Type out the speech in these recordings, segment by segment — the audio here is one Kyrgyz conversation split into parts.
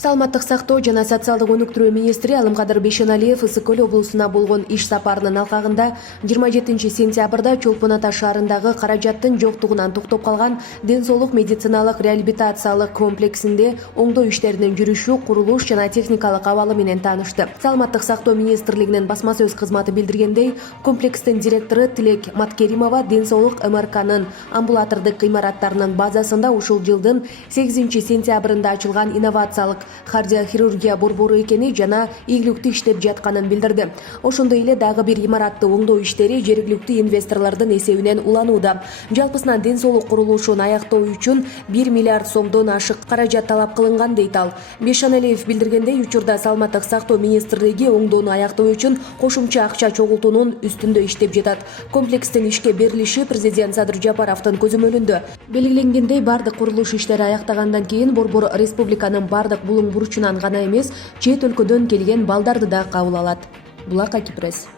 Саламаттык сактоо жана социалдык өнүктүрүү министри Алымкадыр Бейшеналиев Ысык Көл облусуна болгон иш сапарынын алкагында 27 сентябрда Чолпон Ата шаарындагы каражаттын жоктугунан токтоп калган ден соолук медициналык реабилитациялык комплексинде оңдоо иштеринин жүрүшү, курулуш жана техникалык абалы менен таанышты. Саламаттык сактоо министрлигинин басма сөз кызматы билдиргендей, комплекстин директору Тилек Маткеримова ден соолук МРКнын амбулатордук имараттарынын базасында ушул жылдын 8 сентябрында ачылган инновациялык кардиохирургия борбору экени жана ийгиликтүү иштеп жатканын билдирди. Ошондой эле дагы бир имаратты оңдоо иштери жергиликтүү инвесторлордун эсебинен уланууда. Жалпысынан ден соолук курулушун аяктоо үчүн 1 миллиард сомдон ашык каражат талап кылынган дейт ал. Бейшеналиев билдиргендей, учурда Саламаттык сактоо министрлиги оңдоону аяктоо үчүн кошумча акча чогултуунун үстүндө иштеп жатат. Комплекстин ишке берилиши президент Садыр Жапаровдун көзөмөлүндө. Белгиленгендей, бардык курулуш иштери аяктагандан кийин борбор республиканын бардык булуң бурчунан гана эмес, чет өлкөдөн келген балдарды да кабыл алат. Булак Акипресс.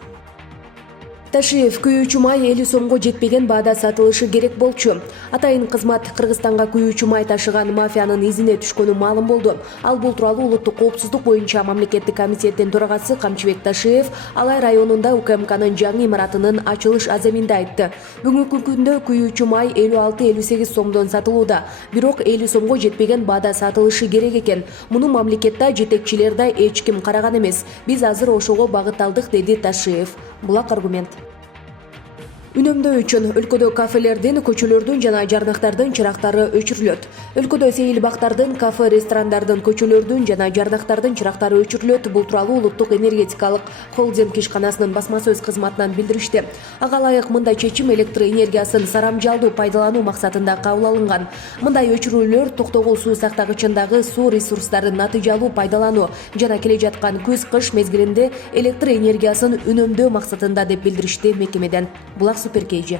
Ташиев күйүүчү май 50 сомго жетпеген баада сатылышы керек болчу. Атайын кызмат Кыргызстанга күйүүчү май ташыган мафиянын изине түшкөнү маалым болду. Ал бул тууралуу улуттук коопсуздук боюнча мамлекеттик комитеттин төрагасы Камчыбек Ташиев Алай районунда УКМКнын жаңы имаратынын ачылыш аземинде айтты. Бүгүнкү күндө күйүүчү май 56-58 сомдон сатылууда. Бирок 50 сомго жетпеген баада сатылышы керек экен. Муну мамлекетте жетекчилер да эч ким караган эмес. Биз азыр ошого багытталдык, деди Ташиев. Булак аргумент. Үнөмдөө үчүн өлкөдө кафелердин, көчөлөрдүн жана жарнактардын чырактары өчүрүлөт. Өлкөдө сейил бактардын, кафе, ресторандардын, көчөлөрдүн жана жарнактардын чырактары өчүрүлөт. Бул тууралуу улуттук энергетикалык холдинг ишканасынын басма сөз кызматынан билдиришти. Ага ылайык мындай чечим электр энергиясын сарамжалдуу пайдалануу максатында кабыл алынган. Мындай өчүрүүлөр токтогул суу сактагычындагы суу ресурстарын натыйжалуу пайдалануу жана келе жаткан күз-кыш мезгилинде электр энергиясын үнөмдөө максатында деп билдиришти мекемеден. Булак Суперкейджи.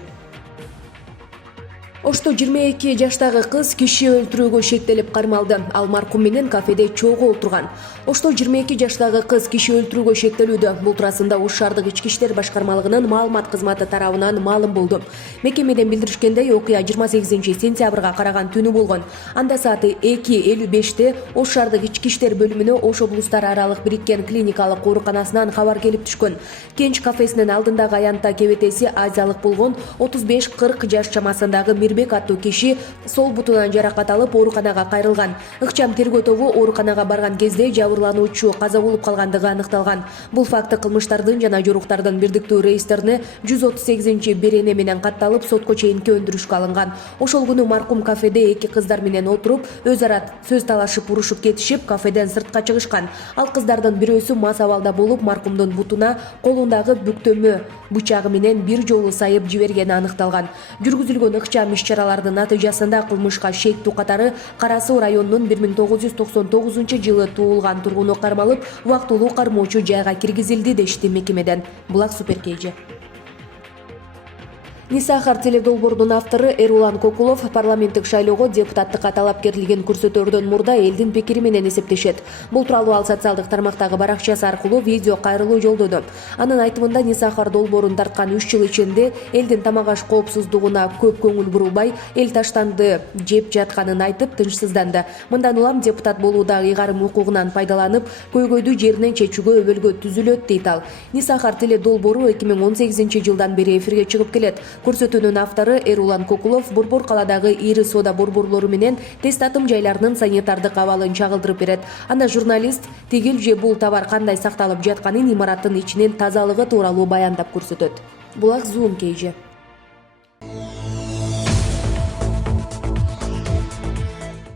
Ошто 22 жаштагы кыз киши өлтүрүүгө шектелип кармалды. Ал маркум менен кафеде чогуу отурган. Ошто 22 жаштагы кыз киши өлтүрүүгө шектелүүдө. Бул туурасында Ош шаардык ички иштер башкармалыгынын маалымат кызматы тарабынан маалым болду. Мекемеден билдиришкендей, окуя 28 сентябрга караган түнү болгон. Анда сааты 2:55-те Ош шаардык ички иштер бөлүмүнө Ош облустары аралык бириккен клиникалык ооруканасынан кабар келип түшкөн. Кенч кафесинин алдындагы аянтта кебетеси азиялык болгон 35-40 жаш чамасындагы Мирбек аттуу киши сол бутунан жаракат алып ооруканага кайрылган. Ыкчам тергөө тобу ооруканага барган кезде жабырлануучу каза болуп калгандыгы аныкталган. Бул факты кылмыштардын жана жоруктардын бирдиктүү реестрине 138-берене менен катталып, сотко чейинки өндүрүшкө алынган. Ошол күнү маркум кафеде эки кыздар менен отуруп, өз ара сөз талашып, урушуп кетишип, кафеден сыртка чыгышкан. Ал кыздардын бирөөсү мас абалда болуп, маркумдун бутуна колундагы бүктөмө бычагы менен бир жолу сайып жибергени аныкталган. Жүргүзүлгөн ыкчам иш-чаралардын натыйжасында кылмышка шектүү катары Кара Суу районунун 1999-жылы туулган тургуну кармалып, убактылуу кармоочу жайга киргизилди, дешти мекемеден. Булак Суперкейджи. Нисахар теледолбоорунун автору Эрулан Кокулов парламенттик шайлоого депутаттыкка талапкерлигин көрсөтөрдөн мурда элдин пикири менен эсептешет. Бул тууралуу ал социалдык тармактагы баракчасы аркылуу видео кайрылуу жолдоду. Анын айтымында, Нисахар долбоорун тарткан 3 жыл ичинде элдин тамак аш коопсуздугуна көп көңүл бурулбай, эл таштанды жеп жатканын айтып, тынчсызданды. Мындан улам депутат болуудагы ыйгарым укугунан пайдаланып, көйгөйдү жеринен чечүүгө өбөлгө түзүлөт, дейт ал. Нисахар теледолбоору 2018-жылдан бери эфирге чыгып келет. Көрсөтүүнүн автору Эрулан Кокулов борбор каладагы ири соода борборлору менен тест татым жайларынын санитардык абалын чагылдырып берет. Анда журналист тигил же бул товар кандай сакталып жатканын, имараттын ичинин тазалыгы тууралуу баяндап көрсөтөт. Булак Зум Кейджи.